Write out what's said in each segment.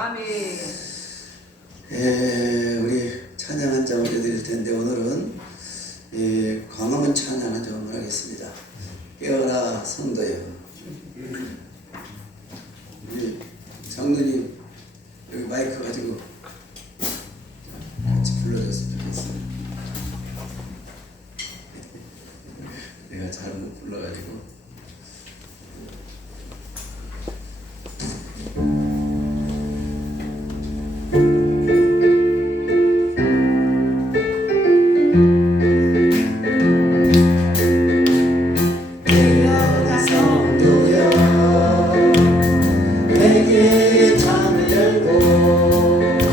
아멘. 우리 찬양 한 장 올려드릴 텐데 오늘은 광화문 찬양 한 장 하겠습니다. 깨어라 성도여. 우리 장로님 여기 마이크 가지고 같이 불러줬으면 좋겠어요. 내가 잘 못 불러가지고. 내게 창을 열고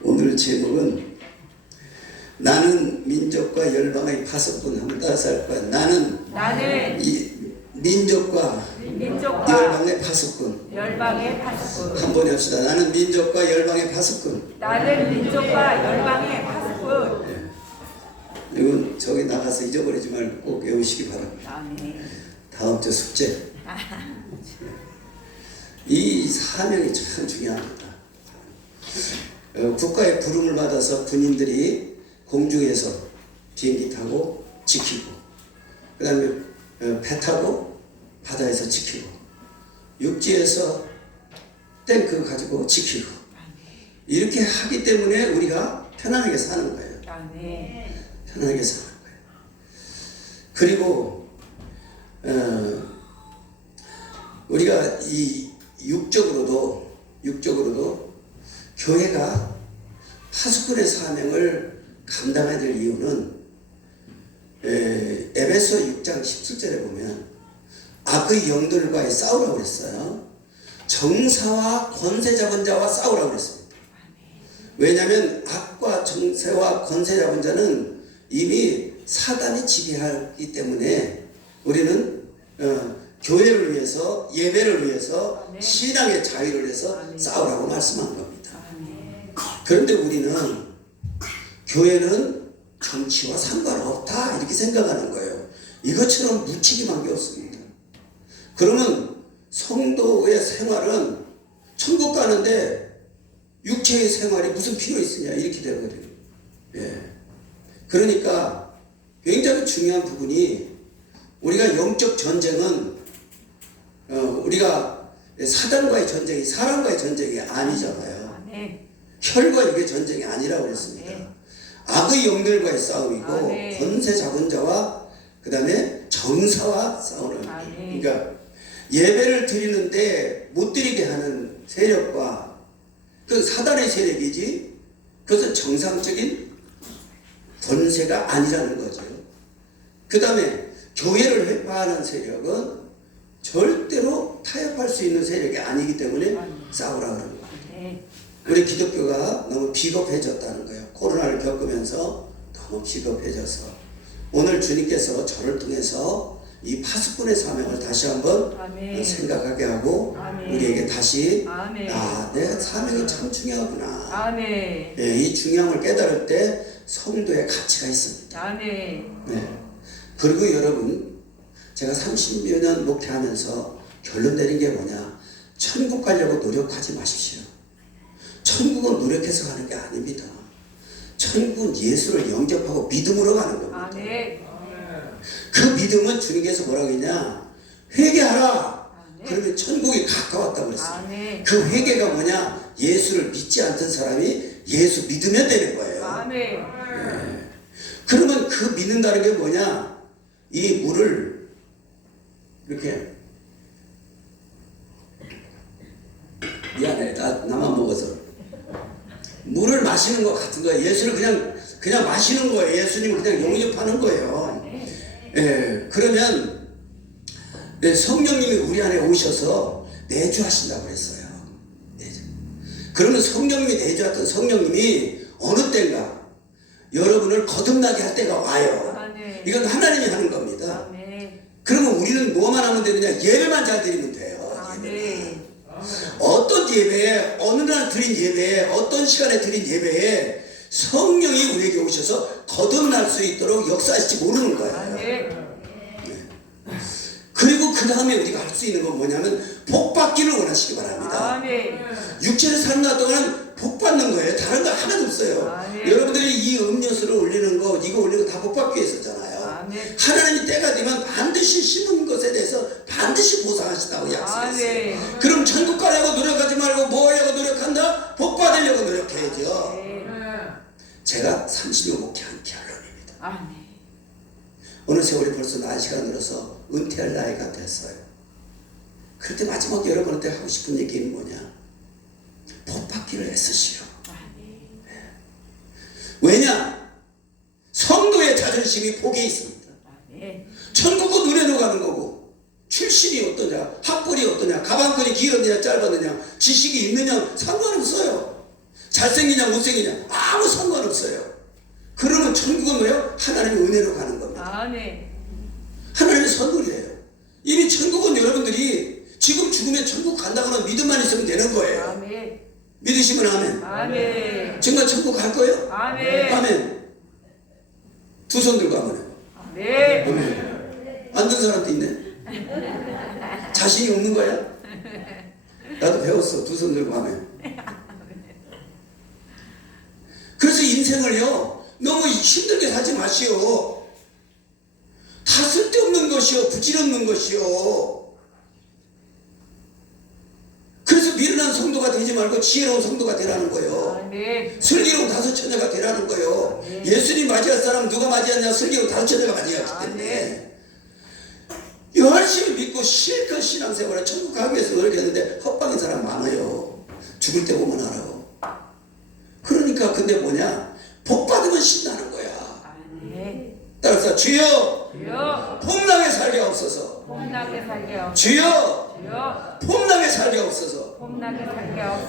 오늘 제목은 나는 민족과 열방의 파수꾼 한번 따라서 할 거야. 나는 이 민족과 열방의 파수꾼. 한 번에 합시다. 나는 민족과 열방의 파수꾼. 이건 저기 나가서 잊어버리지 말고 꼭 외우시기 바랍니다. 다음 주 숙제. 이 사명이 참 중요합니다. 국가의 부름을 받아서 군인들이 공중에서 비행기 타고 지키고, 그 다음에 배 타고 바다에서 지키고, 육지에서 탱크 가지고 지키고, 이렇게 하기 때문에 우리가 편안하게 사는 거예요. 편안하게 사는 거예요. 그리고 우리가 이 육적으로도 교회가 파수꾼의 사명을 감당해야 될 이유는 에베소 6장 17절에 보면 악의 영들과의 싸우라고 그랬어요. 정사와 권세 잡은 자와 싸우라고 그랬습니다. 왜냐하면 악과 정세와 권세 잡은 자는 이미 사단이 지배하기 때문에 우리는 교회를 위해서, 예배를 위해서, 신앙의 자유를 위해서 싸우라고 말씀한 겁니다. 그런데 우리는 교회는 정치와 상관없다 이렇게 생각하는 거예요. 이것처럼 무책임한 게 없습니다. 그러면 성도의 생활은 천국 가는데 육체의 생활이 무슨 필요 있으냐 이렇게 되거든요. 그러니까 굉장히 중요한 부분이, 우리가 영적 전쟁은 우리가 사단과의 전쟁이 사람과의 전쟁이 아니잖아요. 혈과 육의 전쟁이 아니라고 그랬습니다. 악의 영들과의 싸움이고 권세 잡은 자와 그 다음에 정사와 싸우는 거예요. 그러니까 예배를 드리는데 못 드리게 하는 세력과 그 사단의 세력이지, 그것은 정상적인 권세가 아니라는 거죠. 그 다음에 교회를 회파하는 세력은 절대로 타협할 수 있는 세력이 아니기 때문에 싸우라 그러는 거예요. 우리 기독교가 너무 비겁해졌다는 거예요. 코로나를 겪으면서 너무 비겁해져서 오늘 주님께서 저를 통해서 이 파수꾼의 사명을 다시 한번 생각하게 하고 우리에게 다시 내 사명이 참 중요하구나. 이 중요함을 깨달을 때 성도의 가치가 있습니다. 그리고 여러분, 제가 30여 년 목회하면서 결론 내린 게 뭐냐, 천국 가려고 노력하지 마십시오. 천국은 노력해서 가는 게 아닙니다. 천국은 예수를 영접하고 믿음으로 가는 겁니다. 그 믿음은 주님께서 뭐라고 했냐, 회개하라. 그러면 천국이 가까웠다고 그랬어요. 그 회개가 뭐냐, 예수를 믿지 않던 사람이 예수 믿으면 되는 거예요. 그러면 그 믿는다는 게 뭐냐, 이 물을 이렇게, 미안해, 나만 먹어서 물을 마시는 것 같은 거예요. 예수를 그냥 마시는 거예요. 예수님을 그냥 영접하는 거예요. 그러면 성령님이 우리 안에 오셔서 내주하신다고 그랬어요. 그러면 성령님이 내주했던 성령님이 어느 때인가 여러분을 거듭나게 할 때가 와요. 이건 하나님이 하는 겁니다. 그러면 우리는 뭐만 하면 되느냐, 예배만 잘 드리면 돼요. 어떤 예배에, 어느 날 드린 예배에, 어떤 시간에 드린 예배에 성령이 우리에게 오셔서 거듭날 수 있도록 역사하실지 모르는 거예요. 그리고 그 다음에 우리가 할 수 있는 건 뭐냐면 복 받기를 원하시기 바랍니다. 육체를 사는 날 동안 복 받는 거예요. 다른 거 하나도 없어요. 여러분들이 이 음료수를 올리는 거, 이거 올리는 거 다 복 받기 위해서잖아요. 하나님이 때가 되면 반드시 심은 것에 대해서 반드시 보상하신다고 약속했어요. 그럼 천국 가려고 노력하지 말고 뭐 하려고 노력한다? 복 받으려고 노력해야죠. 제가 30년 목회한 결론입니다. 어느 세월이 벌써 나이가 늘어서 은퇴할 나이가 됐어요. 그럴 때 마지막 여러분한테 하고 싶은 얘기는 뭐냐? 복 받기를 애쓰시오. 왜냐? 성도의 자존심이 복에 있습니다. 천국은 은혜로 가는 거고, 출신이 어떠냐, 학벌이 어떠냐, 가방끈이 길었느냐 짧았느냐, 지식이 있느냐 상관없어요. 잘생기냐 못생기냐 아무 상관없어요. 그러면 천국은 뭐예요? 하나님의 은혜로 가는 겁니다. 하나님의 선물이에요. 이미 천국은 여러분들이 지금 죽으면 천국 간다고는 믿음만 있으면 되는 거예요. 믿으시면 아멘. 정말 천국 갈 거예요? 아멘. 두 손 들고 아멘. 아멘. 안 든 사람도 있네. 자신이 없는 거야? 나도 배웠어. 두 손 들고 아멘. 그래서 인생을요 너무 힘들게 살지 마시오. 다 쓸데없는 것이요, 부질없는 것이요. 그래서 미련한 성도가 되지 말고 지혜로운 성도가 되라는 거예요. 슬기로운 다섯 처녀가 되라는 거예요. 예수님 맞이할 사람 누가 맞이하냐? 슬기로운 다섯 처녀가 맞이하기 때문에 열심히 믿고 실컷 신앙생활에 천국 가기 위해서 노력했는데 헛방인 사람 많아요. 죽을 때 보면 알아. 그러니까 근데 뭐냐? 복 받으면 신나는 거야. 따라서 주여 폼나게 살게 없어서. 주여 폼나게 살게 없어서.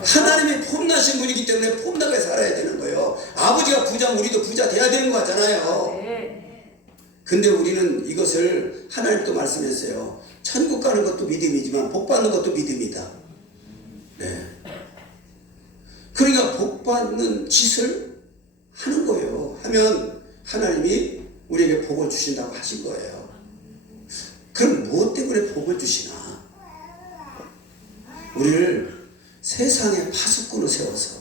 하나님이 폼나신 분이기 때문에 폼나게 살아야 되는 거예요. 아버지가 부자면 우리도 부자 돼야 되는 거 같잖아요. 근데 우리는 이것을 하나님도 말씀했어요. 천국 가는 것도 믿음이지만 복 받는 것도 믿음이다. 그러니까 복 받는 짓을 하는 거예요. 하면 하나님이 우리에게 복을 주신다고 하신 거예요. 그럼 무엇 때문에 복을 주시나? 우리를 세상의 파수꾼으로 세워서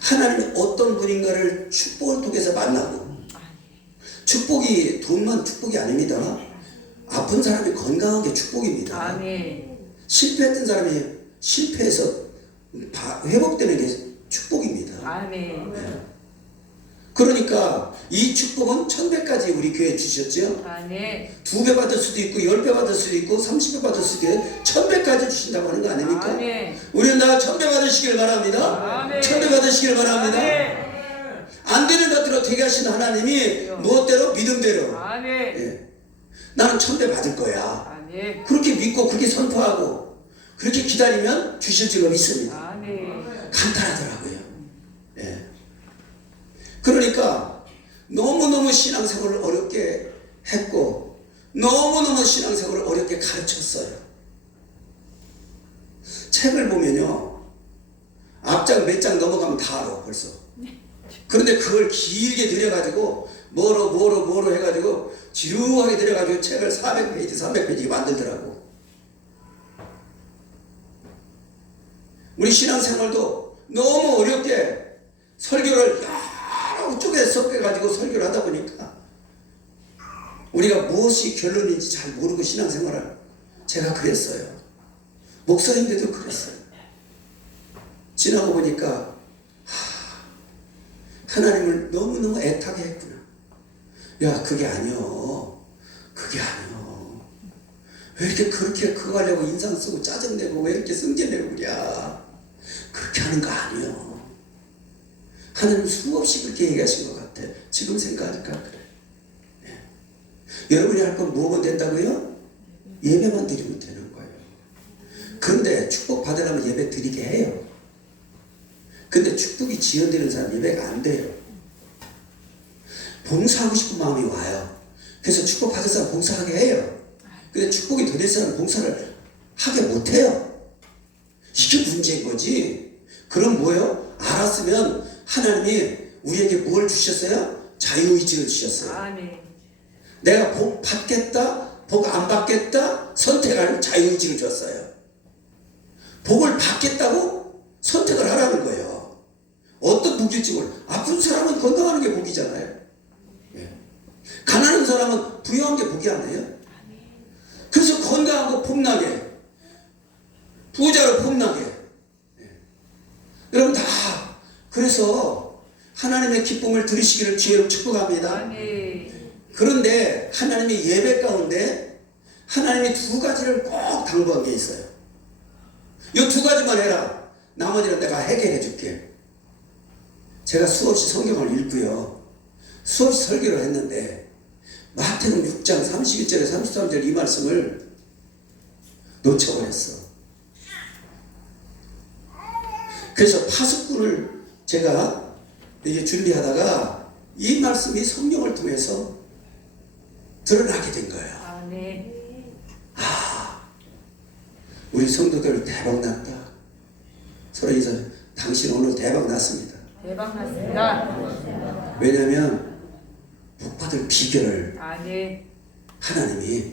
하나님이 어떤 분인가를 축복을 통해서 만나고, 축복이 돈만 축복이 아닙니다. 아픈 사람이 건강한 게 축복입니다. 실패했던 사람이 실패해서 회복되는 게 축복입니다. 그러니까 이 축복은 1000배까지 우리 교회에 주셨죠. 2배 받을 수도 있고 10배 받을 수도 있고 30배 받을 수도 있고 1000배까지 주신다고 하는 거 아닙니까? 우리는 다 1000배 받으시길 바랍니다. 1000배 받으시길 바랍니다. 안 되는 것대로 되게 하시는 하나님이 무엇대로? 믿음대로. 나는 1000배 받을 거야. 그렇게 믿고 그렇게 선포하고 그렇게 기다리면 주실 줄 믿습니다. 간단하더라고요. 그러니까 너무너무 신앙생활을 어렵게 했고 너무너무 신앙생활을 어렵게 가르쳤어요. 책을 보면요 앞장 몇 장 넘어가면 다 알아 벌써. 그런데 그걸 길게 들여가지고 뭐로 해가지고 지루하게 들여가지고 책을 400페이지 300페이지 만들더라고. 우리 신앙생활도 너무 어렵게 설교를 여러 쪽에 섞여가지고 설교를 하다 보니까 우리가 무엇이 결론인지 잘 모르고 신앙생활을 제가 그랬어요. 목사님들도 그랬어요. 지나고 보니까 하나님을 너무너무 애타게 했구나. 야 그게 아니여. 그게 아니여. 왜 이렇게 그렇게 그거 하려고 인상 쓰고 짜증내고 왜 이렇게 승질내고 그래. 그렇게 하는 거 아니여. 하나님 수없이 그렇게 얘기하신 것 같아. 지금 생각하니까 그래. 여러분이 할 건 뭐가 된다고요? 예배만 드리면 되는 거예요. 그런데 축복 받으려면 예배 드리게 해요. 근데 축복이 지연되는 사람 예배가 안 돼요. 봉사하고 싶은 마음이 와요. 그래서 축복 받을 사람 봉사하게 해요. 근데 축복이 더 될 사람 봉사를 하게 못해요. 이게 문제인 거지. 그럼 뭐예요? 알았으면 하나님이 우리에게 뭘 주셨어요? 자유의지를 주셨어요. 내가 복 받겠다, 복 안 받겠다 선택할 자유의지를 줬어요. 복을 받겠다고 선택을 하라는 거예요. 어떤 복일지 몰라. 아픈 사람은 건강하는 게 복이잖아요. 예. 가난한 사람은 부유한 게 복이 아니에요. 그래서 건강하고 폼나게, 부자로 폼나게. 예. 여러분 다 그래서 하나님의 기쁨을 들으시기를 주의로 축복합니다. 그런데 하나님의 예배 가운데 하나님이 두 가지를 꼭 당부한 게 있어요. 이 두 가지만 해라. 나머지는 내가 해결해 줄게. 제가 수없이 성경을 읽고요. 수없이 설교를 했는데 마태복음 6장 31절에 33절 이 말씀을 놓쳐버렸어. 그래서 파수꾼을 제가 이게 준비하다가 이 말씀이 성령을 통해서 드러나게 된 거예요. 우리 성도들 대박 났다. 서로 인사. 당신 오늘 대박 났습니다. 대박 났습니다. 왜냐하면 복받을 비결을 하나님이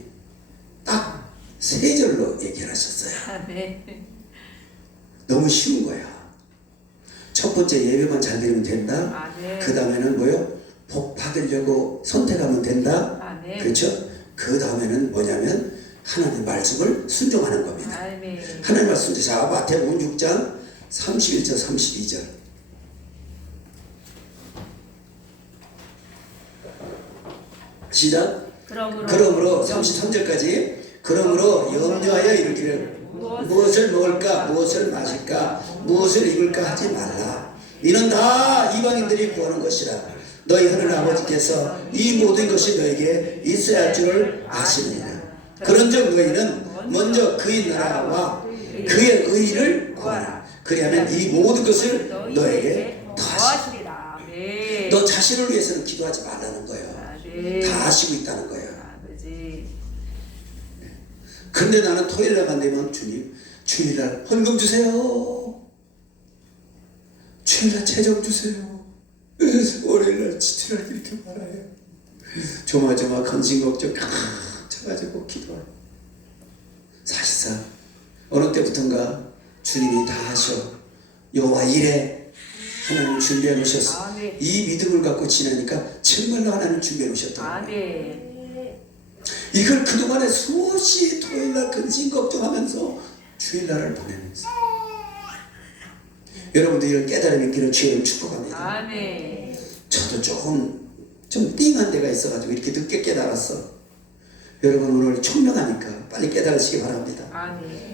딱 세 절로 얘기하셨어요. 너무 쉬운 거야. 첫 번째 예배만 잘 드리면 된다. 그 다음에는 뭐요? 복 받으려고 선택하면 된다. 그렇죠? 그 다음에는 뭐냐면 하나님 말씀을 순종하는 겁니다. 하나님 말씀 자 마태복음 6장 31절 32절 시작. 그러므로 33절까지 그러므로 염려하여 이르기를 무엇을 먹을까 무엇을 마실까 무엇을 입을까 하지 말라. 이는 다 이방인들이 구하는 것이라. 너희 하늘 아버지께서 이 모든 것이 너에게 있어야 할 줄을 아시느니라. 그런즉 너희는 먼저 그의 나라와 그의 의를 구하라. 그리하면 이 모든 것을 너에게 더하시리라. 너 자신을 위해서는 기도하지 말라는 거예요. 다 아시고 있다는 거예요. 근데 나는 토요일날만 되면 주님 주일날 헌금 주세요. 주일날 재정 주세요. 월요일날 지출할 게 이렇게 많아요. 조마조마 건진 걱정 쳐가지고 기도해요. 사실상 어느 때부턴가 주님이 다 하셔. 여호와 이래 하나님 준비해 놓으셨어. 이 믿음을 갖고 지나니까 정말로 하나님 준비해 놓으셨다. 이걸 그동안에 수없이 토요일날 근심 걱정하면서 주일날을 보내면서 여러분들 이런 깨달음이 있기를 주님 축복합니다. 저도 좀 띵한 데가 있어가지고 이렇게 늦게 깨달았어. 여러분 오늘 총명하니까 빨리 깨달으시기 바랍니다.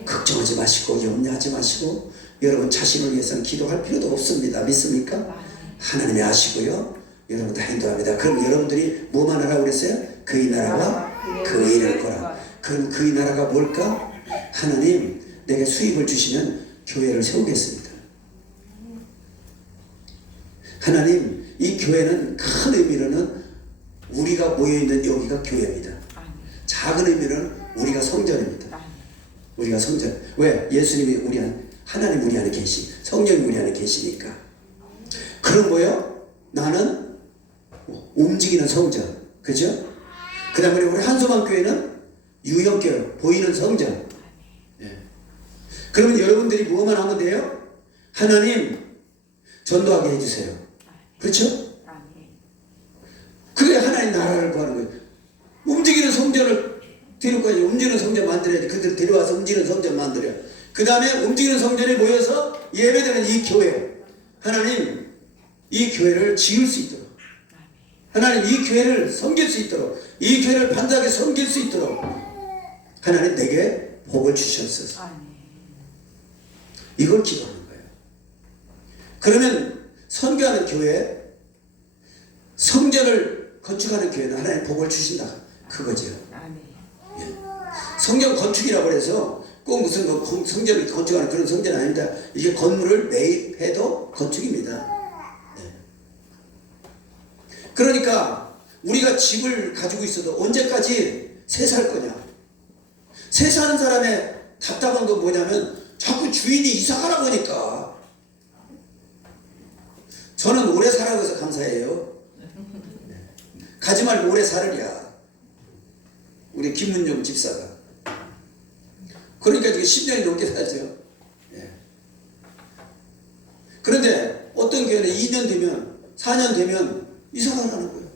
걱정하지 마시고 염려하지 마시고 여러분 자신을 위해서는 기도할 필요도 없습니다. 믿습니까? 하나님이 아시고요. 여러분 다 인도합니다. 그럼 여러분들이 뭐만 하라고 그랬어요? 그의 나라와 그의 일을 거라. 그럼 그의 나라가 뭘까? 하나님 내게 수입을 주시면 교회를 세우겠습니다. 하나님 이 교회는 큰 의미로는 우리가 모여있는 여기가 교회입니다. 작은 의미로는 우리가 성전입니다. 우리가 성전. 왜? 예수님이 우리 안에 하나님 우리 안에 계시 성령이 우리 안에 계시니까. 그럼 뭐요? 나는 움직이는 성전. 그죠? 그 다음에 우리 한소만 교회는 유형교회 보이는 성전. 예. 그러면 여러분들이 뭐만 하면 돼요? 하나님 전도하게 해주세요. 그렇죠? 그게 하나님 나라를 구하는 거예요. 움직이는 성전을 데려가야지. 움직이는 성전 만들어야지. 그들 데려와서 움직이는 성전 만들어요. 그 다음에 움직이는 성전에 모여서 예배드리는 이 교회. 하나님 이 교회를 지을 수 있도록, 하나님 이 교회를 섬길 수 있도록, 이 교회를 반드하게 섬길 수 있도록 하나님 내게 복을 주셨소서. 이걸 기도하는 거예요. 그러면 선교하는 교회, 성전을 건축하는 교회는 하나님 복을 주신다. 그거죠. 예. 성전 건축이라고 해서 꼭 무슨 성전을 건축하는 그런 성전은 아닙니다. 이게 건물을 매입해도 건축입니다. 네. 그러니까 우리가 집을 가지고 있어도 언제까지 새 살 거냐? 새 사는 사람의 답답한 건 뭐냐면 자꾸 주인이 이사 가라고 하니까 저는 오래 살라고 해서 감사해요. 가지 말고 오래 살으랴. 우리 김문종 집사가. 그러니까 지금 10년이 넘게 살죠. 예. 그런데 어떤 교회는 2년 되면 4년 되면 이사 가라는 거예요.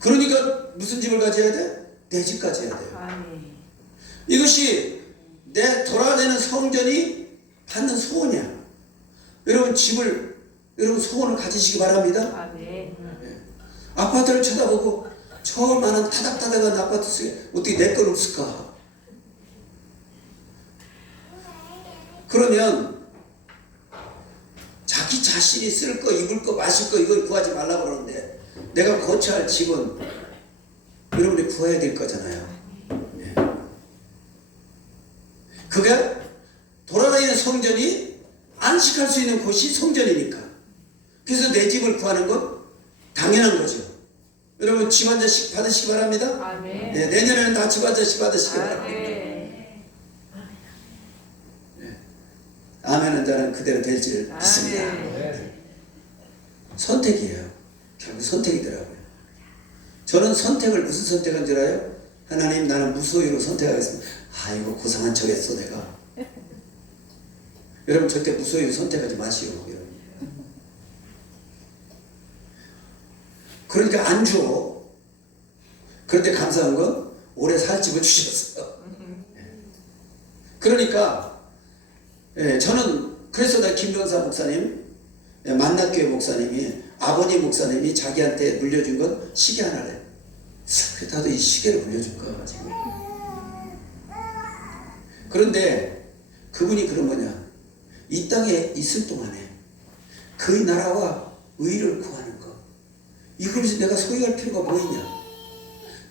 그러니까 무슨 집을 가져야 돼? 내 집 가져야 돼요. 이것이 내 돌아다니는 성전이 받는 소원이야. 여러분 집을 여러분 소원을 가지시기 바랍니다. 예. 아파트를 쳐다보고 저 많은 타닥타닥한 아파트 속에 어떻게 내 건 없을까? 그러면 자기 자신이 쓸 거, 입을 거, 마실 거 이걸 구하지 말라고 그러는데 내가 거처할 집은 여러분이 구해야 될 거잖아요. 예. 그게 돌아다니는 성전이 안식할 수 있는 곳이 성전이니까. 그래서 내 집을 구하는 건 당연한 거죠. 여러분 집 한 잔씩 받으시기 바랍니다. 네, 내년에는 다 집 한 잔씩 받으시기 바랍니다. 네. 아멘은 자는 그대로 될지를 믿습니다. 선택이에요. 결국 선택이더라고요. 저는 선택을 무슨 선택한 줄 알아요? 하나님 나는 무소유로 선택하겠습니다. 아이고 고상한 척했어 내가. 여러분 절대 무소유 선택하지 마시오. 여러분. 그러니까 안 줘. 그런데 감사한 건 오래 살 집을 주셨어요. 그러니까 저는 그래서 나 김병사 목사님 만났교회 목사님이 아버님 목사님이 자기한테 물려준 건 시계 하나래. 그래서 나도 이 시계를 물려줄까 지금. 그런데 그분이 그런 거냐, 이 땅에 있을 동안에 그의 나라와 의를 구하는 것, 이것을 내가 소유할 필요가 뭐 있냐.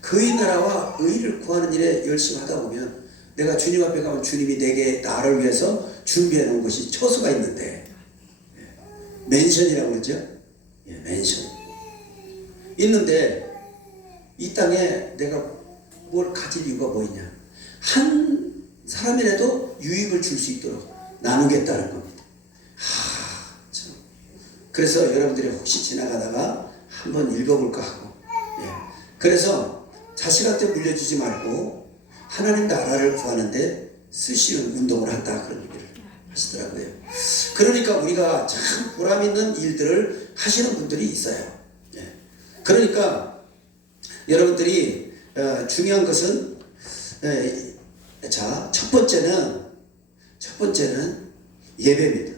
그의 나라와 의를 구하는 일에 열심히 하다 보면 내가 주님 앞에 가면 주님이 내게 나를 위해서 준비해 놓은 것이 처소가 있는데, 맨션이라고 그러죠. 예, 맨션 있는데 이 땅에 내가 뭘 가질 이유가 뭐 있냐. 한 사람이라도 유익을 줄 수 있도록 나누겠다는 겁니다. 참. 그래서 여러분들이 혹시 지나가다가 한번 읽어볼까 하고, 그래서 자식한테 물려주지 말고 하나님 나라를 구하는데 쓰시는 운동을 한다, 그런 얘기를 하시더라고요. 그러니까 우리가 참 보람 있는 일들을 하시는 분들이 있어요. 그러니까 여러분들이 중요한 것은 자, 첫 번째는 예배입니다.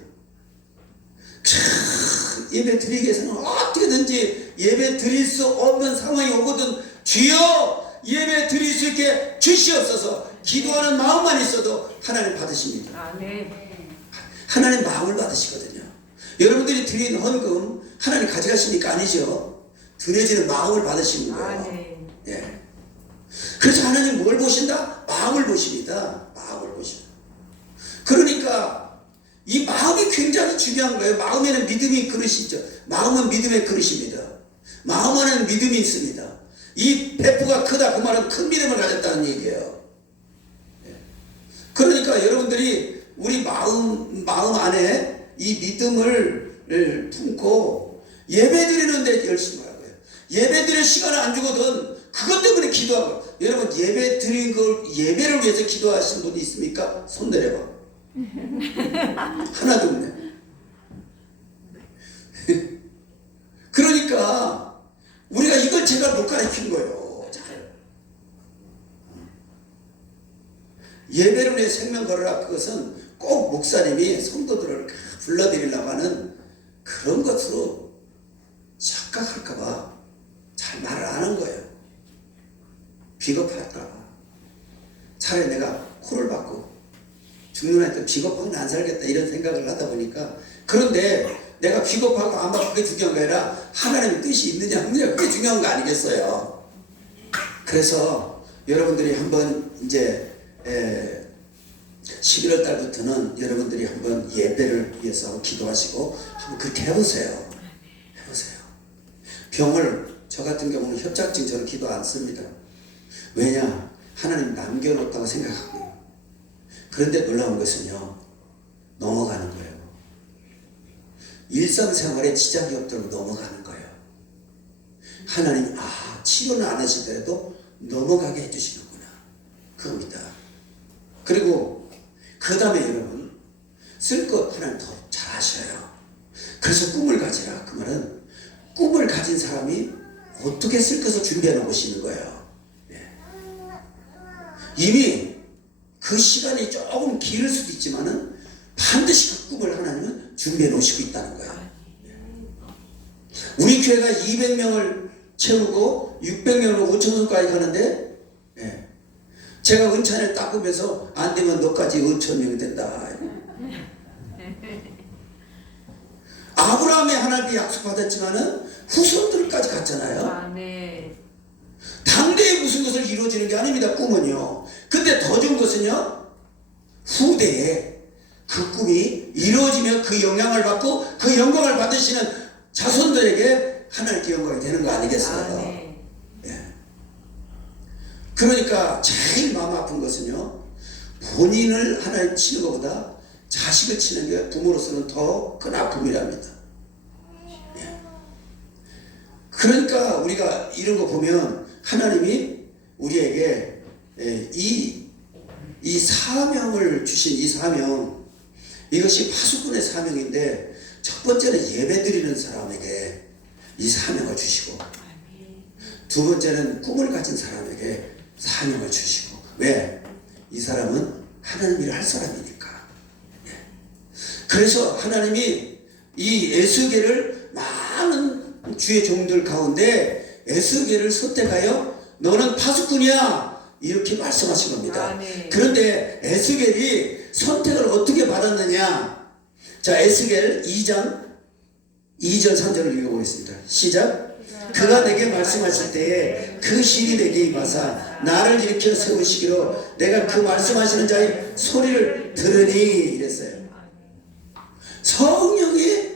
예배 드리기 위해서는 어떻게든지 예배 드릴 수 없는 상황이 오거든 주여 예배 드릴 수 있게 주시옵소서. 기도하는 마음만 있어도 하나님 받으십니다. 하나님 마음을 받으시거든요. 여러분들이 드린 헌금 하나님 가져가시니까 아니죠. 드려지는 마음을 받으시는 거예요. 예. 그래서 하나님 뭘 보신다? 마음을 보십니다. 마음을 보십니다. 그러니까 이 마음이 굉장히 중요한 거예요. 마음에는 믿음이 그릇이죠. 마음은 믿음의 그릇입니다. 마음 안에는 믿음이 있습니다. 이 배포가 크다, 그 말은 큰 믿음을 가졌다는 얘기예요. 그러니까 여러분들이 우리 마음 안에 이 믿음을 품고 예배 드리는데 열심히 하고요. 예배 드릴 시간을 안 주거든 그것 때문에 기도하고. 여러분 예배 드린 걸 예배를 위해서 기도하신 분이 있습니까? 손 내려봐. 하나도 없네. 그러니까 우리가 이걸 제가 못 가르친 거예요. 잘. 예배를 위해 생명 걸어라, 그것은 꼭 목사님이 성도들을 불러드리려고 하는 그런 것으로 착각할까봐 잘 말을 안 한 거예요. 비겁할까봐. 차라리 내가 코를 박고 죽는 한테 비겁하게 안 살겠다 이런 생각을 하다 보니까. 그런데 내가 비겁하고 아마 그게 중요한 거 아니라 하나님의 뜻이 있느냐 없느냐 그게 중요한 거 아니겠어요. 그래서 여러분들이 한번 이제 11월 달부터는 여러분들이 한번 예배를 위해서 기도하시고 한번 그렇게 해보세요. 병을, 저 같은 경우는 협착증 저는 기도 안 씁니다. 왜냐? 하나님 남겨놓았다고 생각하고요. 그런데 놀라운 것은요, 넘어가는 거예요. 일상생활에 지장이 없도록 넘어가는 거예요. 하나님, 치료는 안 하시더라도 넘어가게 해주시는구나, 그겁니다. 그리고 그 다음에 여러분, 쓸 것 하나님 더 잘하셔요. 그래서 꿈을 가지라. 그 말은 꿈을 가진 사람이 어떻게 쓸 것을 준비해 놓으시는 거예요. 이미 그 시간이 조금 길을 수도 있지만은 반드시 그 꿈을 하나님은 준비해 놓으시고 있다는 거예요. 우리 교회가 200명을 채우고 600명으로 5,000명까지 가는데, 제가 은찬을 닦으면서 안 되면 너까지 5,000명이 된다. 아브라함이 하나님께 약속받았지만은 후손들까지 갔잖아요. 당대에 무슨 것을 이루어지는 게 아닙니다. 꿈은요. 근데 더 좋은 것은요, 후대에 그 꿈이 이루어지며 그 영향을 받고 그 영광을 받으시는 자손들에게 하나님께 영광이 되는 거 아니겠어요? 그러니까 제일 마음 아픈 것은요, 본인을 하나님 치는 것보다 자식을 치는 게 부모로서는 더 큰 아픔이랍니다. 그러니까 우리가 이런 거 보면 하나님이 우리에게 이 사명을 주신 이 사명, 이것이 파수꾼의 사명인데, 첫 번째는 예배 드리는 사람에게 이 사명을 주시고, 두 번째는 꿈을 가진 사람에게 사명을 주시고. 왜? 이 사람은 하나님 일을 할 사람이니까. 그래서 하나님이 이 에스겔을 많은 주의 종들 가운데 에스겔을 선택하여 너는 파수꾼이야, 이렇게 말씀하신 겁니다. 그런데 에스겔이 선택을 어떻게 받았느냐? 자, 에스겔 2장 2절 3절을 읽어보겠습니다. 시작. 그가 내게 말씀하실 때에 그 신이 내게 임하사 나를 일으켜 세우시기로 내가 그 말씀하시는 자의 소리를 들으니, 이랬어요. 성령이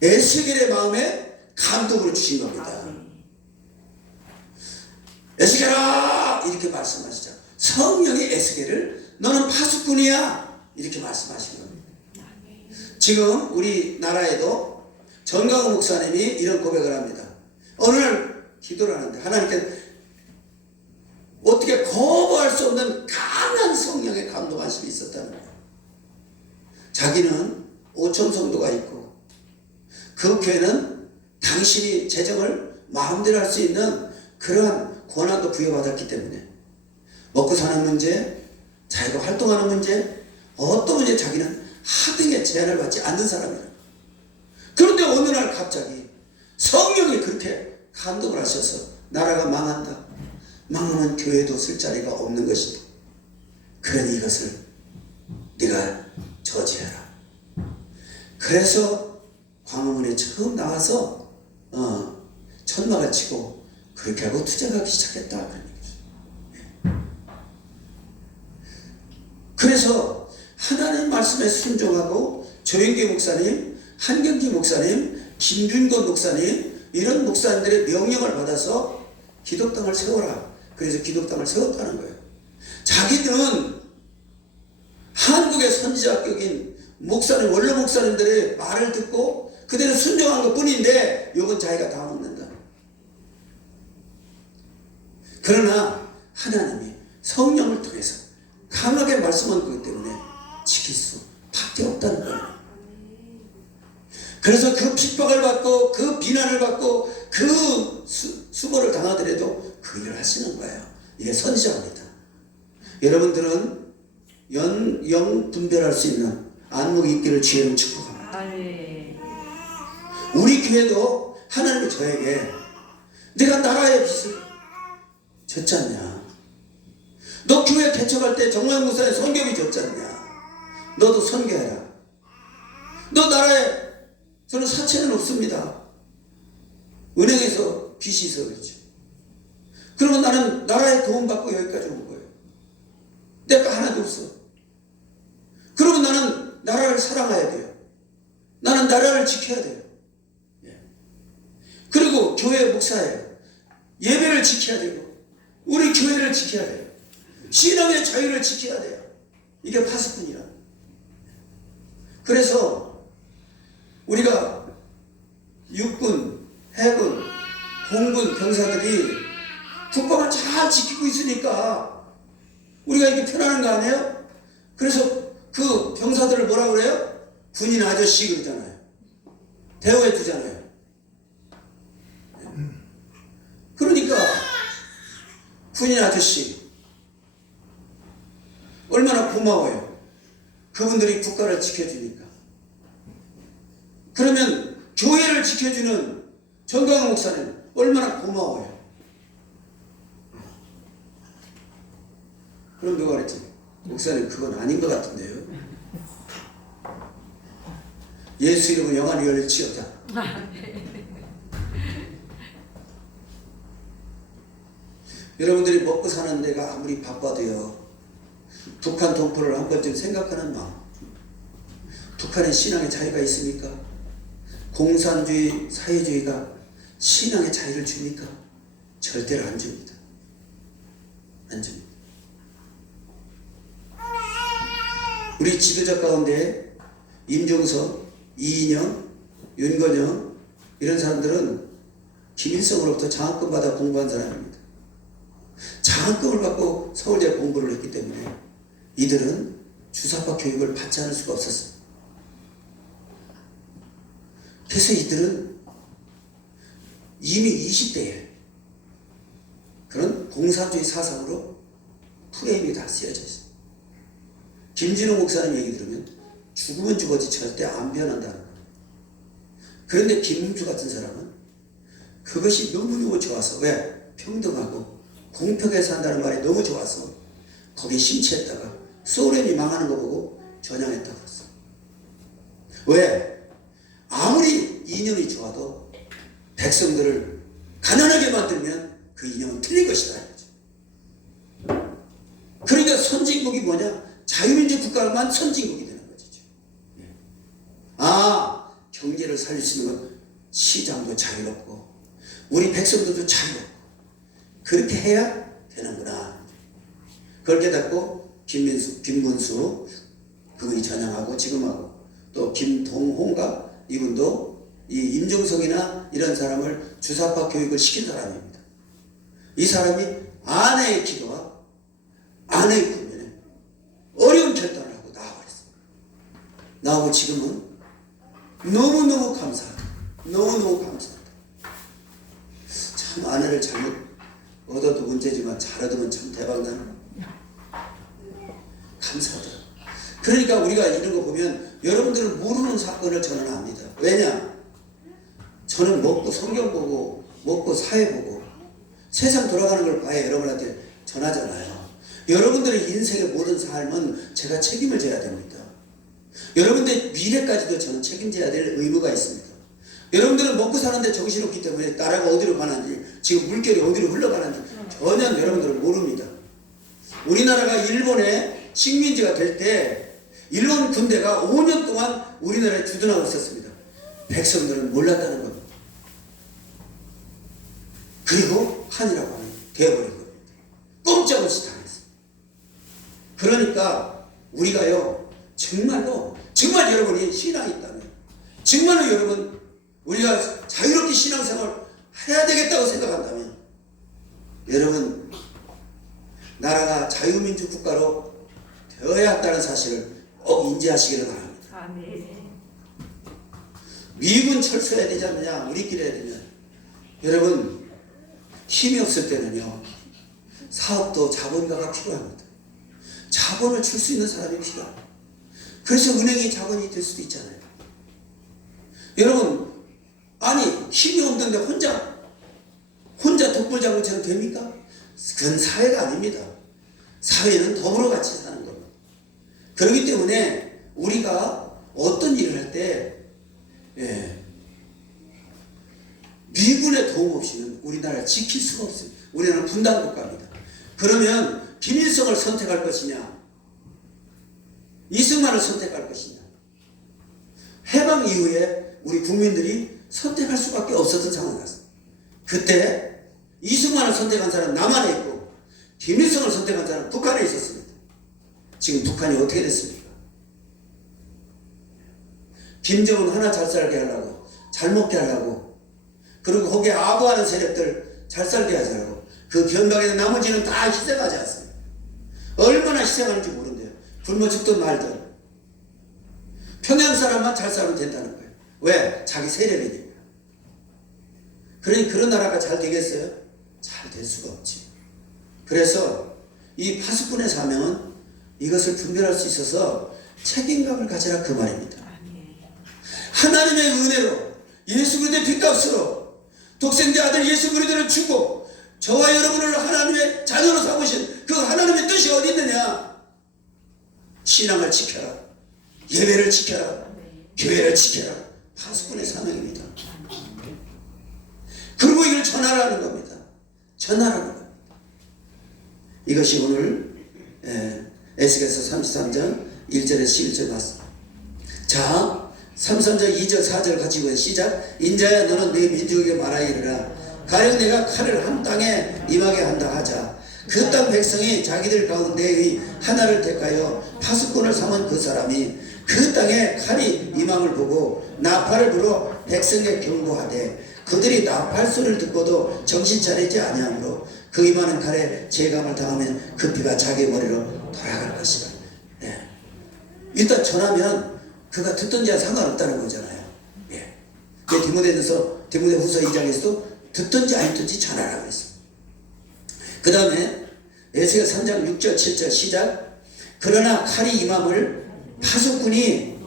에스겔의 마음에 감동을 주신 겁니다. 에스겔아, 이렇게 말씀하시죠. 성령이 에스겔을 너는 파수꾼이야, 이렇게 말씀하신 겁니다. 지금 우리나라에도 전광훈 목사님이 이런 고백을 합니다. 어느 날 기도를 하는데 하나님께 어떻게 거부할 수 없는 강한 성령의 감동하심이 있었다는 거예요. 자기는 5천 성도가 있고 그 교회는 당신이 재정을 마음대로 할 수 있는 그러한 권한도 부여받았기 때문에 먹고 사는 문제, 자기가 활동하는 문제, 어떤 문제 자기는 하등의 제한을 받지 않는 사람이에요. 그런데 어느 날 갑자기 성령이 그렇게 감동을 하셔서 나라가 망한다, 망하면 교회도 쓸 자리가 없는 것이다, 그러니 이것을 네가 저지해라. 그래서 광화문에 처음 나와서 천막을 치고 그렇게 하고 투쟁하기 시작했다, 그런 얘기죠. 그래서 하나님 말씀에 순종하고 조영기 목사님, 한경기 목사님, 김준건 목사님, 이런 목사님들의 명령을 받아서 기독당을 세워라. 그래서 기독당을 세웠다는 거예요. 자기들은 한국의 선지자격인 목사님, 원로 목사님들의 말을 듣고 그대로 순종한 것 뿐인데 욕은 자기가 다 먹는다. 그러나 하나님이 성령을 통해서 강하게 말씀한 거기 때문에 지킬 수밖에 없다는 거예요. 그래서 그 핍박을 받고 그 비난을 받고 그 수고를 당하더라도 그 일을 하시는 거예요. 이게 선지자입니다. 여러분들은 영 분별할 수 있는 안목이 있기를 주의로 축복합니다. 우리 교회도 하나님이 저에게 네가 나라의 빚을 졌지 않냐, 너 교회 개척할 때 정말 목사의 선교비 줬지 않냐, 너도 선교해라. 너 나라에 저는 사채는 없습니다. 은행에서 빚이 있어 그렇죠. 그러면 나는 나라에 도움받고 여기까지 온 거예요. 내가 하나도 없어. 그러면 나는 나라를 사랑해야 돼요. 나는 나라를 지켜야 돼요. 그리고 교회 목사예요. 예배를 지켜야 되고 우리 교회를 지켜야 돼요. 신앙의 자유를 지켜야 돼요. 이게 파수꾼이라. 그래서 우리가 육군, 해군, 공군 병사들이 국방을 잘 지키고 있으니까 우리가 이렇게 편안한 거 아니에요? 그래서 그 병사들을 뭐라 그래요? 군인 아저씨 그러잖아요. 대우해 주잖아요. 그러니까 군인 아저씨 얼마나 고마워요. 그분들이 국가를 지켜주니까. 그러면 교회를 지켜주는 정강훈 목사님 얼마나 고마워요. 그럼 누가 그랬지? 목사님 그건 아닌 것 같은데요. 예수 이름은 영원히 열리치어다. 여러분들이 먹고 사는 데가 아무리 바빠도요, 북한 동포를 한 번쯤 생각하는 마음. 북한에 신앙의 자유가 있습니까? 공산주의, 사회주의가 신앙의 자유를 줍니까? 절대로 안 줍니다. 안 줍니다. 우리 지도자 가운데 임종석, 이인영, 윤건영 이런 사람들은 김일성으로부터 장학금 받아 공부한 사람입니다. 장학금을 받고 서울대 공부를 했기 때문에 이들은 주사파 교육을 받지 않을 수가 없었습니다. 그래서 이들은 이미 20대에 그런 공산주의 사상으로 프레임이 다 쓰여져 있어요. 김진호 목사님 얘기 들으면 죽으면 죽었지 절대 안 변한다는 거예요. 그런데 김문주 같은 사람은 그것이 너무너무 좋아서, 왜? 평등하고 공평하게 산다는 말이 너무 좋아서 거기에 심취했다가 소련이 망하는 거 보고 전향했다고 했어. 왜? 아무리 이념이 좋아도 백성들을 가난하게 만들면 그 이념은 틀린 것이다. 그러니까 선진국이 뭐냐? 자유민주 국가만 선진국이 되는 것이죠. 아, 경제를 살릴 수 있는 건 시장도 자유롭고 우리 백성들도 자유롭고 그렇게 해야 되는구나. 그걸 깨닫고 김문수 그분이 전향하고 지금하고 또 김동호인가 이분도 이 임종석이나 이런 사람을 주사파 교육을 시킨 사람입니다. 이 사람이 아내의 기도와 아내의 군면에 어려운 결단을 하고 나와버렸어요. 나오고 지금은 너무너무 감사하다. 너무너무 감사하다. 참 아내를 잘못 얻어도 문제지만 잘 얻으면 참 대박나는 거예요. 감사하더라고요. 그러니까 우리가 이런 거 보면 여러분들은 모르는 사건을 저는 압니다. 왜냐? 저는 먹고 성경 보고 먹고 사회 보고 세상 돌아가는 걸 봐야 여러분한테 전하잖아요. 여러분들의 인생의 모든 삶은 제가 책임을 져야 됩니다. 여러분들의 미래까지도 저는 책임져야 될 의무가 있습니다. 여러분들은 먹고 사는데 정신없기 때문에 나라가 어디로 가는지 지금 물결이 어디로 흘러가는지 전혀 여러분들은 모릅니다. 우리나라가 일본의 식민지가 될 때 일본 군대가 5년 동안 우리나라에 주둔하고 있었습니다. 백성들은 몰랐다는 겁니다. 그리고 한이라고 하면 되어버린 겁니다. 꼼짝없이 당했어요. 그러니까 우리가요 정말로 정말 여러분이 신앙이 있다면 정말로 여러분 우리가 자유롭게 신앙생활을 해야 되겠다고 생각한다면 여러분 나라가 자유민주 국가로 되어야 한다는 사실을 꼭 인지하시기를 바랍니다. 아멘. 미군 철수해야 되지 않느냐 우리끼리 해야 되냐. 여러분 힘이 없을 때는요 사업도 자본가가 필요합니다. 자본을 줄 수 있는 사람이 필요합니다. 그래서 은행이 자본이 될 수도 있잖아요. 여러분 아니 힘이 없는데 혼자 독불장군처럼 됩니까? 그건 사회가 아닙니다. 사회는 더불어 같이 사는 겁니다. 그렇기 때문에 우리가 어떤 일을 할 때 미군의 도움 없이는 우리나라를 지킬 수가 없습니다. 우리나라는 분단 국가입니다. 그러면 김일성을 선택할 것이냐 이승만을 선택할 것이냐. 해방 이후에 우리 국민들이 선택할 수밖에 없었던 상황이었습니다. 그때 이승만을 선택한 사람은 남한에 있고 김일성을 선택한 사람은 북한에 있었습니다. 지금 북한이 어떻게 됐습니까? 김정은 하나 잘 살게 하려고, 잘 먹게 하려고, 그리고 거기에 아부하는 세력들 잘 살게 하자고, 그 견방에서 나머지는 다 희생하지 않습니까? 얼마나 희생하는지 모른대요. 굶어 죽든 말든. 평양 사람만 잘 살면 된다는 거예요. 왜? 자기 세력이니까. 그러니 그런 나라가 잘 되겠어요? 잘 될 수가 없지. 그래서 이 파수꾼의 사명은 이것을 분별할 수 있어서 책임감을 가지라 그 말입니다. 하나님의 은혜로 예수 그리스도의 핏값으로 독생자 아들 예수 그리스도를 주고 저와 여러분을 하나님의 자녀로 삼으신 그 하나님의 뜻이 어디 있느냐? 신앙을 지켜라, 예배를 지켜라, 교회를 지켜라. 파수꾼의 사명입니다. 그리고 이걸 전하라는 겁니다. 전하라는 겁니다. 이것이 오늘 에스겔서 33장 1절에서 11절 봤습니다. 자, 33장 2절 4절 가지고 시작. 인자야 너는 네 민족에게 말하여 이르라. 가령 내가 칼을 한 땅에 임하게 한다 하자. 그 땅 백성이 자기들 가운데의 하나를 택하여 파수꾼을 삼은 그 사람이 그 땅에 칼이 임함을 보고 나팔을 불어 백성에게 경고하되 그들이 나팔 소리를 듣고도 정신 차리지 아니하므로 그 임하는 칼에 재감을 당하면 그 피가 자기 머리로 돌아갈 것이다. 네. 일단 전하면 그가 듣든지 상관없다는 거잖아요. 예. 디모데후서 2장에서도 듣든지 안 듣든지 전하라고 했습니다. 그 다음에 에스겔 3장 6절 7절 시작. 그러나 칼이 임함을 파수꾼이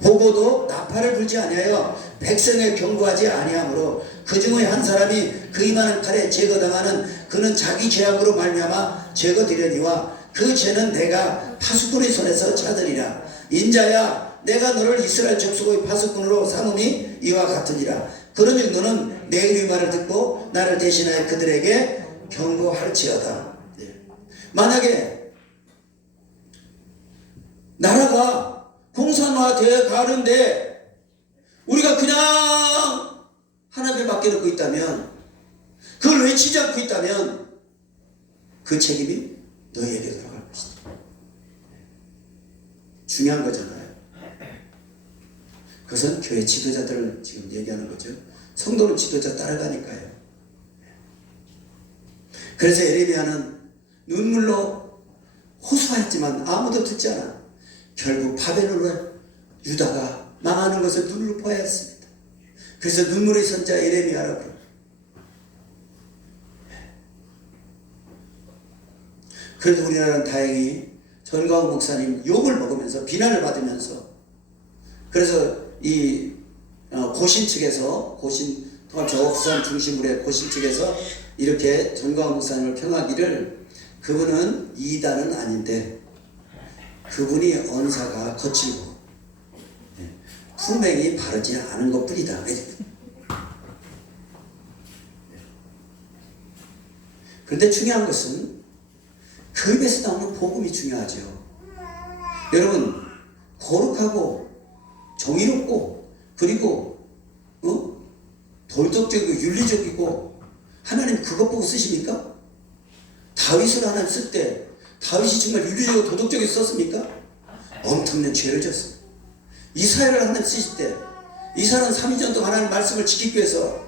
보고도 나팔을 불지 아니하여 백성을 경고하지 아니하므로 그 중에 한 사람이 그 임하는 칼에 제거당하는 그는 자기 죄악으로 말미암아 제거되려니와 그 죄는 내가 파수꾼의 손에서 찾으리라. 인자야 내가 너를 이스라엘 족속의 파수꾼으로 삼음이 이와 같으니라. 그러니 너는 내 말을 듣고 나를 대신하여 그들에게 경고할지어다. 만약에 나라가 공산화되어 가는데 우리가 그냥 하나님을 맡겨놓고 있다면, 그걸 외치지 않고 있다면 그 책임이 너희에게 돌아갈 것이다. 중요한 거잖아요. 그것은 교회 지도자들을 지금 얘기하는 거죠. 성도는 지도자 따라가니까요. 그래서 에레미야는 눈물로 호소했지만 아무도 듣지 않아. 결국 바벨론을 유다가 망하는 것을 눈으로 보아야 했습니다. 그래서 눈물의 선자 에레미야라고 그래요. 그래도 우리나라는 다행히 전광훈 목사님 욕을 먹으면서 비난을 받으면서, 그래서 이 고신 측에서, 통합정옥수산 중심으로의 고신 측에서 이렇게 전광훈 목사님을 평하기를, 그분은 이단은 아닌데 그분이 언사가 거칠고 품행이 바르지 않은 것 뿐이다. 그런데 중요한 것은 그 입에서 나오는 복음이 중요하죠. 여러분, 거룩하고 정의롭고 그리고 도덕적이고 윤리적이고 하나님 그것 보고 쓰십니까? 다윗을 하나님 쓸 때 다윗이 정말 윤리적이고 도덕적으로 썼습니까? 엄청난 죄를 졌습니다. 이사야를 하나님 쓰실 때 이사야는 3년 동안 하나님 말씀을 지키기 위해서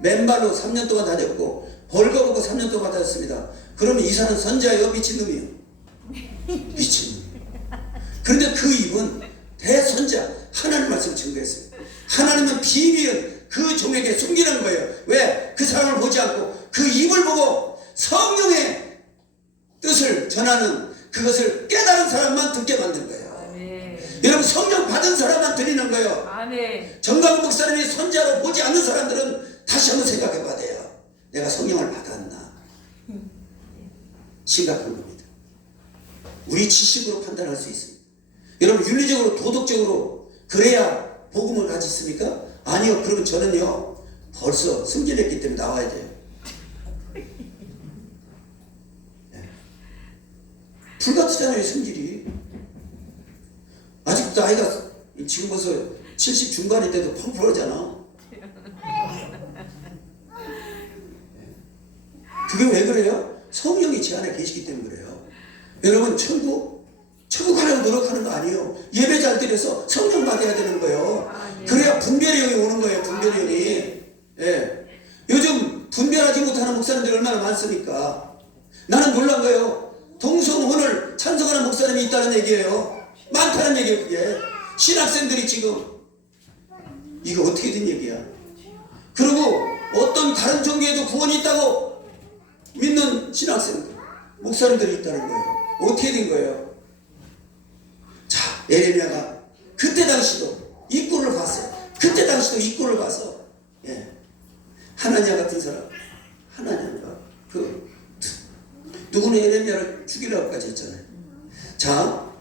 맨발로 3년 동안 다녔고 벌거벗고 3년 동안 다녔습니다. 그러면 이사야는 선지자예요? 미친놈이요? 미친놈. 그런데 그 입은 대선지자, 하나님 말씀을 증거했어요. 하나님은 비밀은 그 종에게 숨기는 거예요. 왜? 그 사람을 보지 않고 그 입을 보고 성령의 뜻을 전하는, 그것을 깨달은 사람만 듣게 만든 거예요. 아멘. 여러분, 성령 받은 사람만 드리는 거예요. 아멘. 정광훈 목사님이 선지자로 보지 않는 사람들은 다시 한번 생각해 봐야 돼요. 내가 성령을 받았나? 심각한 겁니다. 우리 지식으로 판단할 수 있습니다. 여러분, 윤리적으로 도덕적으로 그래야 복음을 가지습니까? 아니요. 그러면 저는요 벌써 승진했기 때문에 나와야 돼요. 불같잖아요, 승질이. 아직 나이가 지금 벌써 70 중반인데도 펑펑하잖아. 그게 왜 그래요? 있기 때문에 그래요. 여러분 천국 가려고 노력하는 거 아니에요. 예배 잘 드려서 성령 받아야 되는 거예요. 그래야 분별의 영이 오는 거예요. 분별의 영이. 예. 요즘 분별하지 못하는 목사님들이 얼마나 많습니까? 나는 놀란 거예요. 동성혼을 찬성하는 목사님이 있다는 얘기예요. 많다는 얘기예요. 그게 신학생들이 지금 이거 어떻게 된 얘기야? 그리고 어떤 다른 종교에도 구원이 있다고 믿는 신학생들, 목사님들이 있다는 거예요. 어떻게 된 거예요? 자, 에레미야가 그때 당시도 이 꼴을 봤어요. 그때 당시도 이 꼴을 봐서, 예. 하나냐 같은 사람, 하나냐가 누구는 에레미야를 죽이려고까지 했잖아요. 자,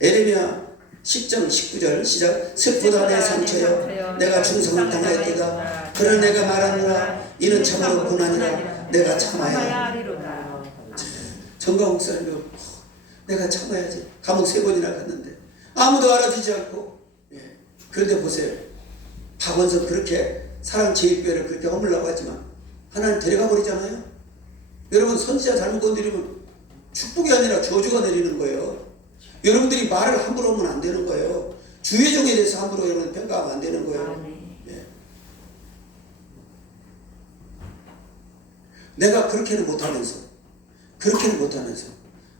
에레미야 10장 19절 시작. 슬프다 내 상처여 내가 충성을 당하였도다. 그러나 내가 말하노라 이는 참으로 고난이라 내가 참아야 하리로다. 정강 목사님도 내가 참아야지. 감옥 3번이나 갔는데 아무도 알아주지 않고. 예. 그런데 보세요. 박원석 그렇게 사랑제일교회를 그렇게 허물라고 하지만 하나님 데려가 버리잖아요. 여러분 선지자 잘못 건드리면 축복이 아니라 저주가 내리는 거예요. 여러분들이 말을 함부로 하면 안 되는 거예요. 주의종에 대해서 함부로 여러분 평가하면 안 되는 거예요. 예. 내가 그렇게는 못하면서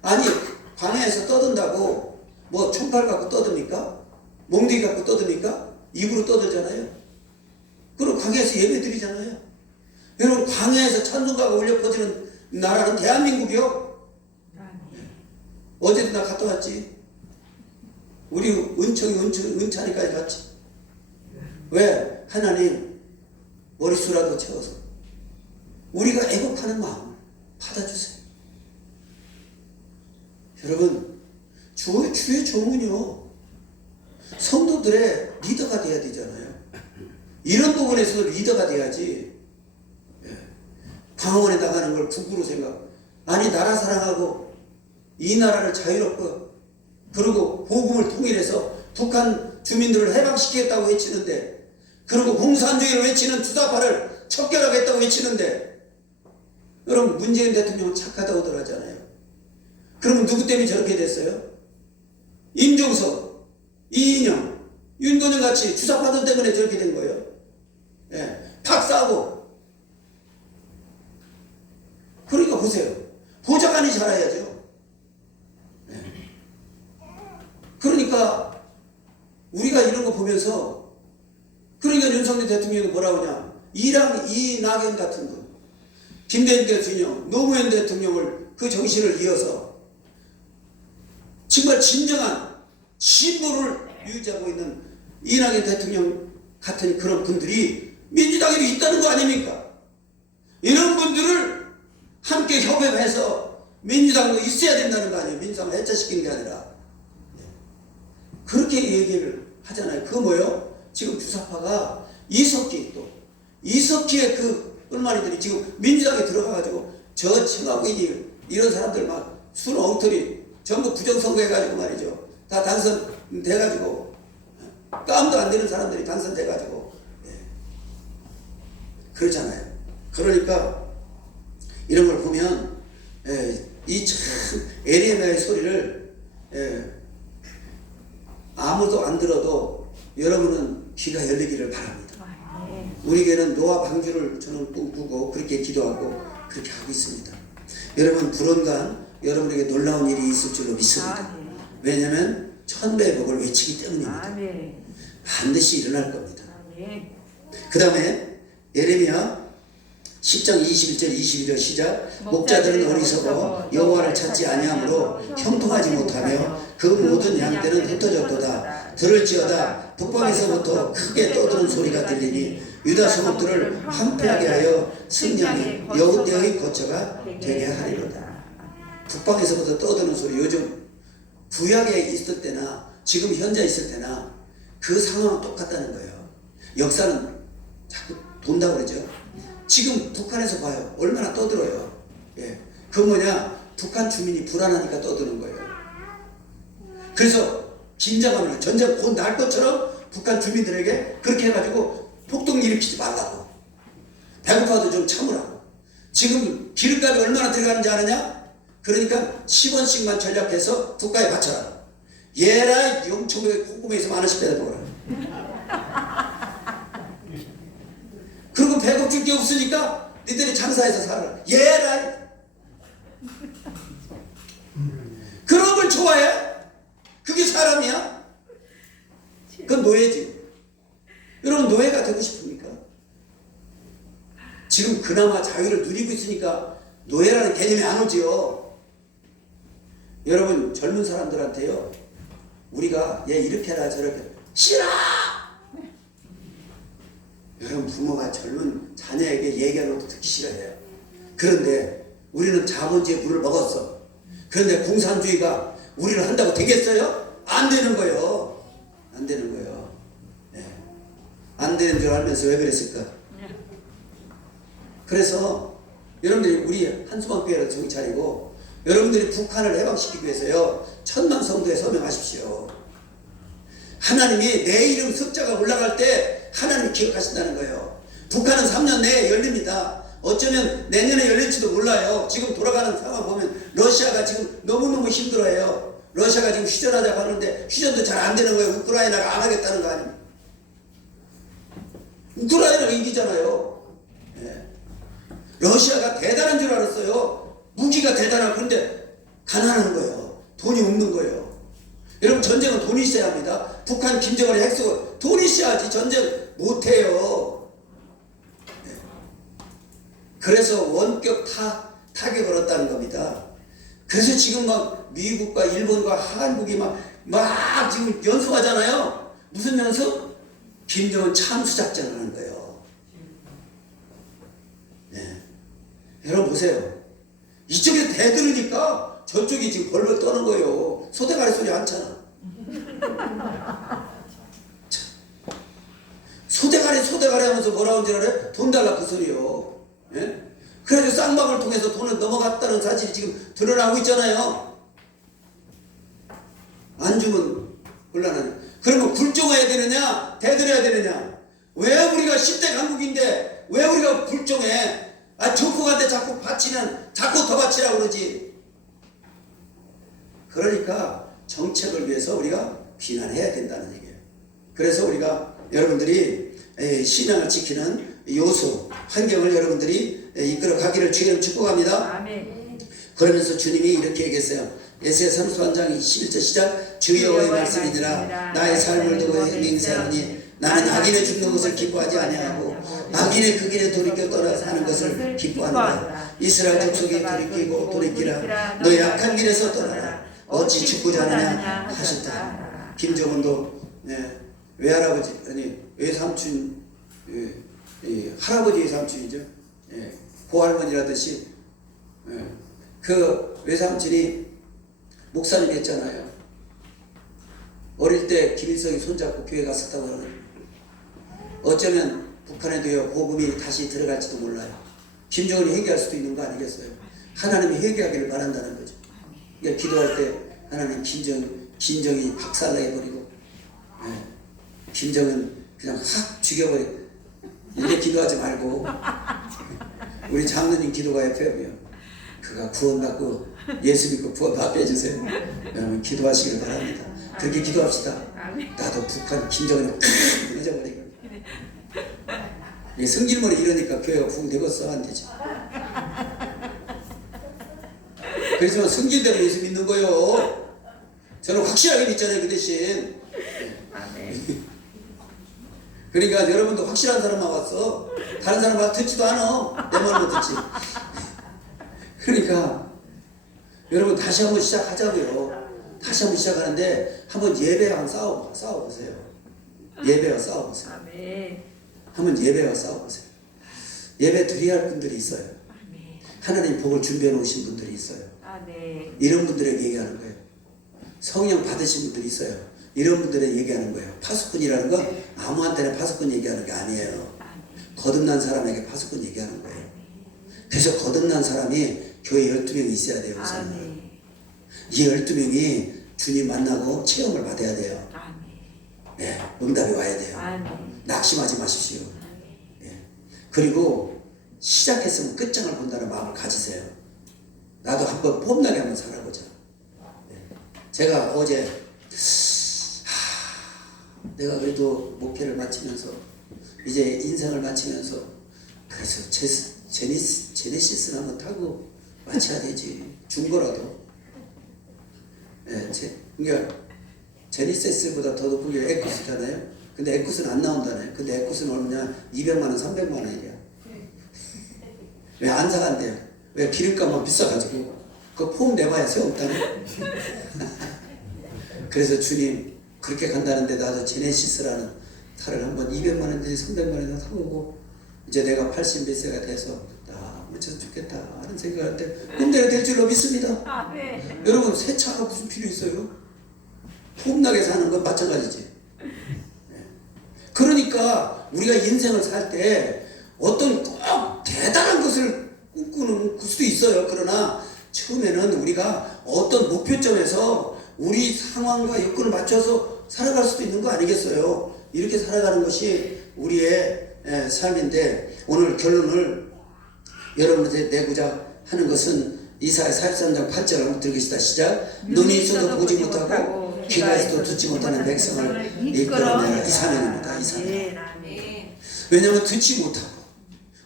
아니 광야에서 떠든다고 뭐 총칼 갖고 떠듭니까? 몽둥이 갖고 떠듭니까? 입으로 떠들잖아요. 그리고 광야에서 예배 드리잖아요. 여러분 광야에서 찬송가가 울려 퍼지는 나라는 대한민국이요. 어제도 나 갔다 왔지. 우리 은찬이까지 갔지. 왜? 하나님 머릿수라도 채워서 우리가 애곡하는 마음을 받아주세요. 여러분 주의 종은요 성도들의 리더가 돼야 되잖아요. 이런 부분에서도 리더가 돼야지. 방언에 나가는 걸 국구로 생각. 아니 나라 사랑하고 이 나라를 자유롭고 그리고 복음을 통일해서 북한 주민들을 해방시키겠다고 외치는데, 그리고 공산주의를 외치는 주사파를 척결하겠다고 외치는데, 여러분 문재인 대통령은 착하다고들 하잖아요. 그러면 누구 때문에 저렇게 됐어요? 임종석, 이인영, 윤건영 같이 주사파들 때문에 저렇게 된 거예요. 예, 팍싸고. 그러니까 보세요. 보좌관이 잘해야죠. 그러니까 우리가 이런 거 보면서, 그러니까 윤석열 대통령이 뭐라고 하냐, 이낙연 같은 분, 김대중 대통령, 노무현 대통령을 그 정신을 이어서 정말 진정한 신보를 유지하고 있는 이낙연 대통령 같은 그런 분들이 민주당에도 있다는 거 아닙니까? 이런 분들을 함께 협업해서 민주당도 있어야 된다는 거 아니에요. 민주당을 해체시키는 게 아니라. 그렇게 얘기를 하잖아요. 그거 뭐예요? 지금 주사파가 이석기의 그 꿀마리들이 지금 민주당에 들어가가지고 저 청하고인이 이런 사람들 막 술 엉터리 전부 부정선거 해가지고 말이죠. 다 당선돼가지고 깜도 안 되는 사람들이 당선돼가지고 그러잖아요. 그러니까 이런 걸 보면 이 참 에레미야의 소리를 아무도 안 들어도 여러분은 귀가 열리기를 바랍니다. 우리 교회는 노아 방주를 저는 꿈꾸고 그렇게 기도하고 그렇게 하고 있습니다. 여러분 불언간 여러분에게 놀라운 일이 있을 줄로 믿습니다. 왜냐하면 천배의 복을 외치기 때문입니다. 반드시 일어날 겁니다. 그 다음에 예레미야 10장 21절 22절 시작. 목자들은 어리석어 여호와를 찾지 아니하므로 형통하지 못하며 그 모든 양떼는 흩어졌도다. 들을지어다 북방에서부터 크게 떠드는 소리가 들리니 유다 성읍들을 황폐하게 하여 승냥이 여호와의 거처가 되게 하리로다. 북방에서부터 떠드는 소리. 요즘 구약에 있을 때나 지금 현재 있을 때나 그 상황은 똑같다는 거예요. 역사는 자꾸 돈다고 그러죠. 지금 북한에서 봐요. 얼마나 떠들어요. 예. 그 뭐냐, 북한 주민이 불안하니까 떠드는 거예요. 그래서 긴장감을, 전쟁 곧 날 것처럼 북한 주민들에게 그렇게 해가지고 폭동 일으키지 말라고, 배고파도 좀 참으라고. 지금 기름값이 얼마나 들어가는지 아느냐? 그러니까 10원씩만 전략해서 국가에 바쳐라. 얘라 영천국에 콩고명에서 10,000원씩 빼놓으라. 그리고 배고 줄 게 없으니까 니들이 장사해서 살아라. 얘라. 그런 걸 좋아해? 그게 사람이야? 그건 노예지. 여러분 노예가 되고 싶습니까? 지금 그나마 자유를 누리고 있으니까 노예라는 개념이 안 오지요. 여러분 젊은 사람들한테요, 우리가 얘 이렇게 해라 저렇게 싫어! 여러분 부모가 젊은 자녀에게 얘기하는 것도 듣기 싫어해요. 그런데 우리는 자본주의 물을 먹었어. 그런데 공산주의가 우리를 한다고 되겠어요? 안 되는 거예요. 안 되는 거예요. 네. 안 되는 줄 알면서 왜 그랬을까? 그래서 여러분들이 우리 한수방교회를 정신 차리고 여러분들이 북한을 해방시키기 위해서요 1000만 성도에 서명하십시오. 하나님이 내 이름 숫자가 올라갈 때 하나님이 기억하신다는 거예요. 북한은 3년 내에 열립니다. 어쩌면 내년에 열릴지도 몰라요. 지금 돌아가는 상황 보면 러시아가 지금 너무너무 힘들어해요. 러시아가 지금 휴전하자고 하는데 휴전도 잘 안 되는 거예요. 우크라이나가 안 하겠다는 거 아닙니까? 우크라이나가 이기잖아요. 예. 러시아가 대단한 줄 알았어요. 무기가 대단하고 그런데 가난한 거예요. 돈이 없는 거예요. 여러분 전쟁은 돈이 있어야 합니다. 북한 김정은의 핵수가 돈이 있어야지 전쟁 못해요. 네. 그래서 원격 타격을 했다는 겁니다. 그래서 지금 막 미국과 일본과 한국이 막 지금 연습하잖아요. 무슨 연습? 김정은 참수작전을 하는 거예요. 네. 여러분 보세요. 이쪽에 대들으니까 저쪽이 지금 벌벌 떠는 거예요. 소대가리 소리 안 차나. 소대가리 하면서 뭐라고 하는지 알아요? 돈 달라 그 소리요. 예? 그래서 쌍방을 통해서 돈을 넘어갔다는 사실이 지금 드러나고 있잖아요. 안 주면 곤란하네. 그러면 굴종해야 되느냐 대들어야 되느냐. 왜 우리가 10대 강국인데 왜 우리가 굴종해. 조폭한테 자꾸 바치면 자꾸 더 바치라고 그러지. 그러니까 정책을 위해서 우리가 비난해야 된다는 얘기예요. 그래서 우리가 여러분들이 신앙을 지키는 요소, 환경을 여러분들이 이끌어 가기를 주님 축복합니다. 아멘. 그러면서 주님이 이렇게 얘기했어요. 에스겔 33장 11절 시작. 주의 여호와의 말씀이니라. 나의 삶을 두고 맹세하노니 나는 악인의 죽는 것을 기뻐하지 아니하고 악인의 그 길에 돌이켜 떠나 사는 것을 기뻐한다. 이스라엘 족속이 돌이키고 돌이키라. 너의 악한 길에서 떠나라. 어찌 죽고자 하느냐 하셨다. 김정은도 외할아버지 아니 외삼촌 할아버지 외삼촌이죠. 고할머니라듯이 그 외삼촌이 목사님 했잖아요. 어릴 때 김일성이 손잡고 교회 갔었다고 하는. 어쩌면 북한에도요 복음이 다시 들어갈지도 몰라요. 김정은이 회개할 수도 있는 거 아니겠어요? 하나님이 회개하기를 바란다는 거죠. 그러니까 기도할 때 하나님 김정이 박살내버리고 김정은 그냥 확 죽여버리고 이렇게 기도하지 말고 우리 장로님 기도가 옆에요. 그가 구원받고 예수 믿고 구원받게 해주세요. 여러분 기도하시길 바랍니다. 그렇게 기도합시다. 나도 북한 김정은이 무너져버리고 성질머리 이러니까 교회가 붕 되겠어 안 되지. 그렇지만 성질대로 예수 믿는 거요. 저는 확실하게 믿잖아요. 그 대신 그러니까 여러분도 확실한 사람만 왔어. 다른 사람 말 듣지도 않아. 내 말만 듣지. 그러니까 여러분 다시 한번 시작하자고요. 다시 한번 시작하는데 한번 예배랑 싸워보세요. 예배와 싸워보세요. 한번 예배와 싸워보세요. 예배 드려야 할 분들이 있어요. 하나님 복을 준비해 놓으신 분들이 있어요. 이런 분들에게 얘기하는 거예요. 성령 받으신 분들이 있어요. 이런 분들에게 얘기하는 거예요. 파수꾼이라는 건 아무한테나 파수꾼 얘기하는 게 아니에요. 거듭난 사람에게 파수꾼 얘기하는 거예요. 그래서 거듭난 사람이 교회 12명이 있어야 돼요. 우선은. 이 12명이 주님 만나고 체험을 받아야 돼요. 네, 응답이 와야 돼요. 낙심하지 마십시오. 네. 그리고 시작했으면 끝장을 본다는 마음을 가지세요. 나도 한번 폼나게 한번 살아보자. 제가 어제 내가 그래도 목회를 마치면서 이제 인생을 마치면서 그래서 제네시스를 한번 타고 마쳐야 되지. 중고라도. 그러니까 제네시스보다 더 높은 게 에쿠스잖아요. 근데 에쿠스는 안 나온다네. 근데 에쿠스는 얼마냐? 200만 원, 300만 원이야. 왜 안 사간대요? 왜 기름값만 비싸가지고 그 폼 내봐야 소용없다네. 그래서 주님 그렇게 간다는데 나도 제네시스라는 차를 한번 200만 원인지 300만 원이나 타보고 이제 내가 80 몇 세가 돼서 참 좋겠다 하는 생각할 때 꿈대로 될 줄로 믿습니다. 네. 여러분 새 차가 무슨 필요 있어요? 폼나게 사는 건 마찬가지지. 그러니까 우리가 인생을 살 때 어떤 꼭 대단한 것을 꿈꾸는 수도 있어요. 그러나 처음에는 우리가 어떤 목표점에서 우리 상황과 여건을 맞춰서 살아갈 수도 있는 거 아니겠어요? 이렇게 살아가는 것이 우리의 삶인데 오늘 결론을 여러분한테 내고자 하는 것은 이사야 43장 8절을 한번 들으시다. 시작. 눈이 있어도 보지 못하고 귀가 있어도 듣지 못하는 백성을 이끌어내라. 이 사명입니다. 이 사명. 왜냐하면 듣지 못하고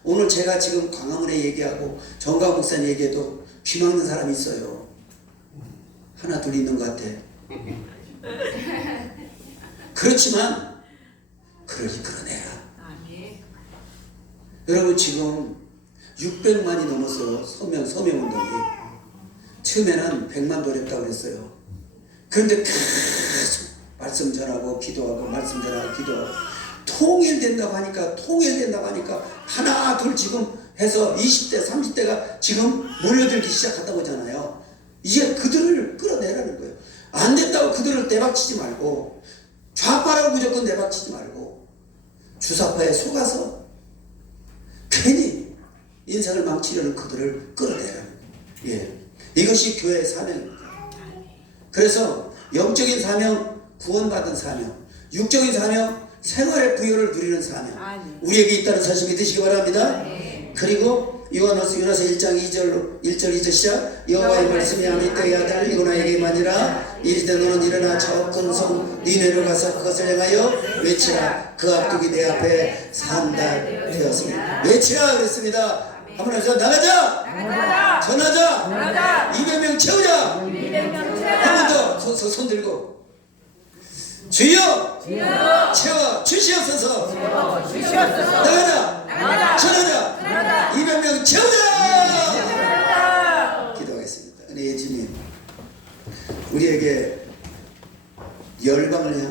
오늘 제가 지금 광화문에 얘기하고 정강 목사님 얘기해도 귀 막는 사람이 있어요. 하나 둘 있는 것 같아. 그렇지만 그를 이끌어내라. 여러분 지금 600만이 넘었어요. 서명운동이. 처음에는 100만 돌렸다고 그랬어요. 그런데 계속 말씀 전하고 기도하고 말씀 전하고 기도하고 통일된다고 하니까 하나 둘 지금 해서 20대 30대가 지금 몰려들기 시작한다고 하잖아요. 이제 그들을 끌어내라는 거예요. 안 됐다고 그들을 내박치지 말고 좌파라고 무조건 내박치지 말고 주사파에 속아서 괜히 인생을 망치려는 그들을 끌어내라는 거예요. 이것이 교회의 사명입니다. 그래서 영적인 사명, 구원받은 사명, 육적인 사명, 생활의 부여를 누리는 사명 우리에게 있다는 사실 믿으시기 바랍니다. 그리고 요한서 1장 1절 2절 시작. 여호와의 말씀이 아미 때에 달리고 나에게만이라 이르되 너는 일어나 저 큰 성 니네로 가서 그것을 향하여 외치라. 그 앞두기 내 앞에 산달되었습니다. 외치라 그랬습니다. 한번 해서 나가자. 전하자. 200명 채우자. 한 번 더 손 들고 주여 채워 주시옵소서. 나가자. 전하자. 200명 채우자. 기도하겠습니다. 은혜의 주님 우리에게 열방을 향한